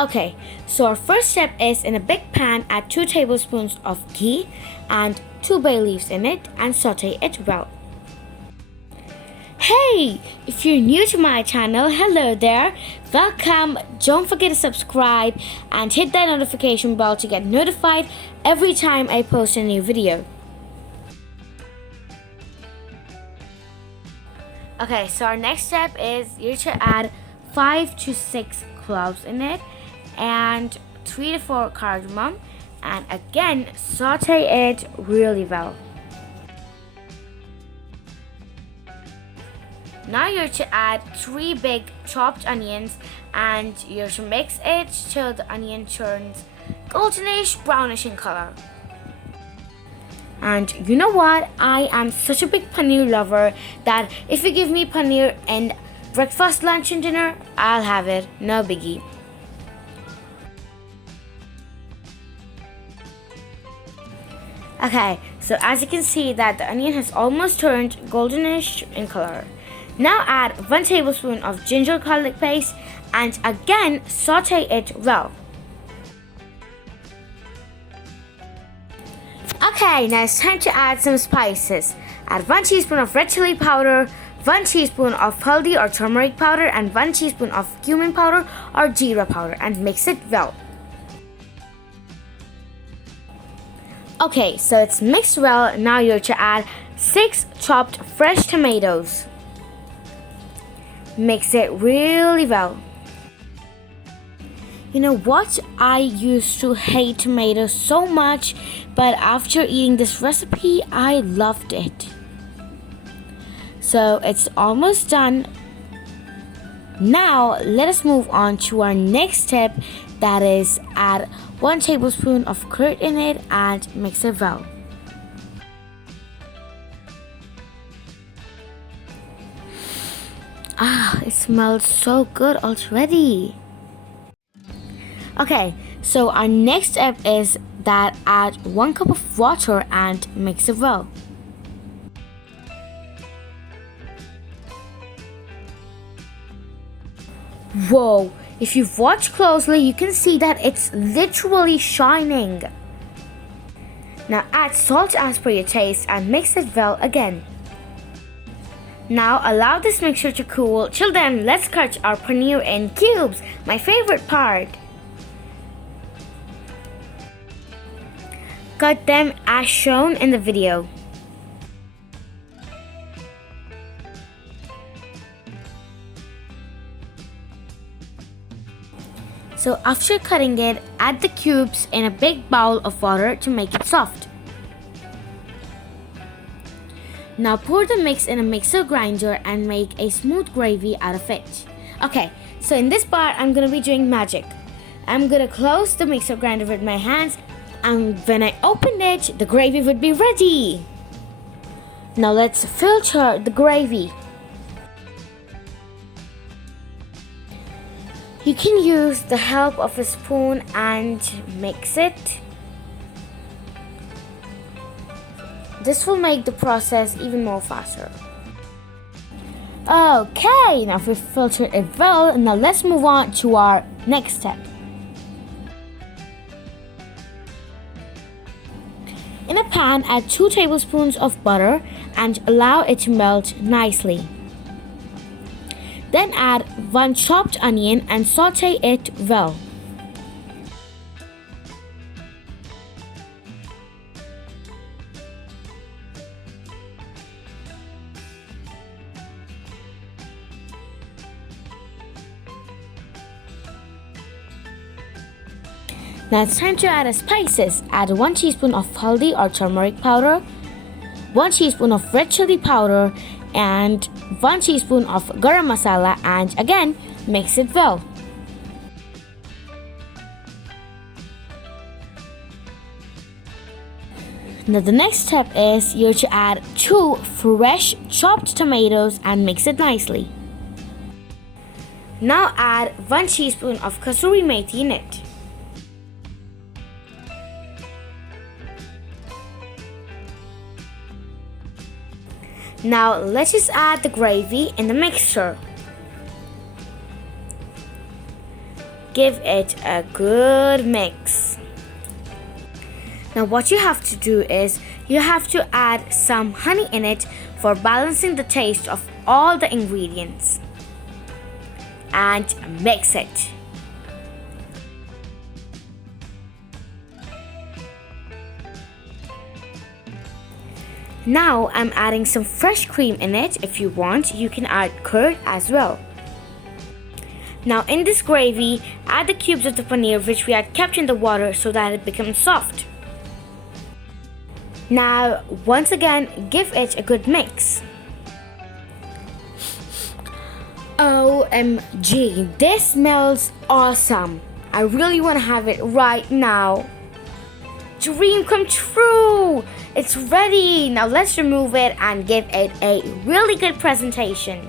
Okay, so our first step is in a big pan, add 2 tablespoons of ghee and 2 bay leaves in it and saute it well. Hey, if you're new to my channel, hello there. Welcome. Don't forget to subscribe and hit that notification bell to get notified every time I post a new video. Okay, so our next step is you should add 5 to 6 cloves in it and 3 to 4 cardamom, and again saute it really well. Now you should add 3 big chopped onions and you should mix it till the onion turns goldenish brownish in color. And you know what? I am such a big paneer lover that if you give me paneer in breakfast, lunch and dinner, I'll have it, no biggie. Okay, so as you can see that the onion has almost turned goldenish in color. Now add 1 tablespoon of ginger garlic paste and again saute it well. Okay, now it's time to add some spices. Add 1 teaspoon of red chili powder, 1 teaspoon of haldi or turmeric powder and 1 teaspoon of cumin powder or jeera powder and mix it well. Okay, so it's mixed well. Now you're to add 6 chopped fresh tomatoes. Mix it really well. You know what? I used to hate tomatoes so much, but after eating this recipe, I loved it. So it's almost done. Now let us move on to our next step, that is add 1 tablespoon of curd in it and mix it well. It smells so good already. Okay, so our next step is that add 1 cup of water and mix it well. Whoa, if you watch closely, you can see that it's literally shining. Now add salt as per your taste and mix it well again. Now allow this mixture to cool. Till then, let's cut our paneer in cubes, my favorite part. Cut them as shown in the video. So after cutting it, add the cubes in a big bowl of water to make it soft. Now pour the mix in a mixer grinder and make a smooth gravy out of it. Okay, so in this part I'm gonna be doing magic. I'm gonna close the mixer grinder with my hands, and when I open it, the gravy would be ready. Now let's filter the gravy. You can use the help of a spoon and mix it. This will make the process even more faster. Okay, now we've filtered it well. Now let's move on to our next step. In a pan, add 2 tablespoons of butter and allow it to melt nicely. Then add 1 chopped onion and saute it well. Now it's time to add the spices. Add 1 teaspoon of haldi or turmeric powder, 1 teaspoon of red chili powder and 1 teaspoon of garam masala, and again mix it well. Now the next step is you're to add 2 fresh chopped tomatoes and mix it nicely. Now add 1 teaspoon of kasuri methi in it. Now let's just add the gravy in the mixture. give it a good mix. Now what you have to do is you have to add some honey in it for balancing the taste of all the ingredients. And mix it. Now I'm adding some fresh cream in it. If you want, you can add curd as well. Now in this gravy, add the cubes of the paneer which we had kept in the water so that it becomes soft. Now once again, give it a good mix. OMG, this smells awesome. I really want to have it right now. Dream come true! It's ready! Now let's remove it and give it a really good presentation.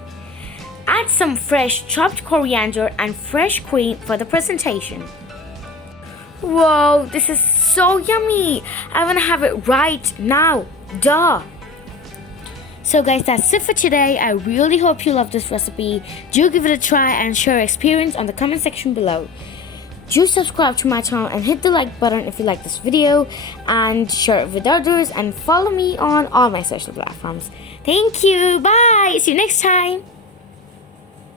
Add some fresh chopped coriander and fresh cream for the presentation. Whoa, this is so yummy! I want to have it right now. Duh! So guys, that's it for today. I really hope you love this recipe. Do give it a try and share your experience on the comment section below. Do subscribe to my channel and hit the like button if you like this video, and share it with others, and follow me on all my social platforms. Thank you. Bye. See you next time.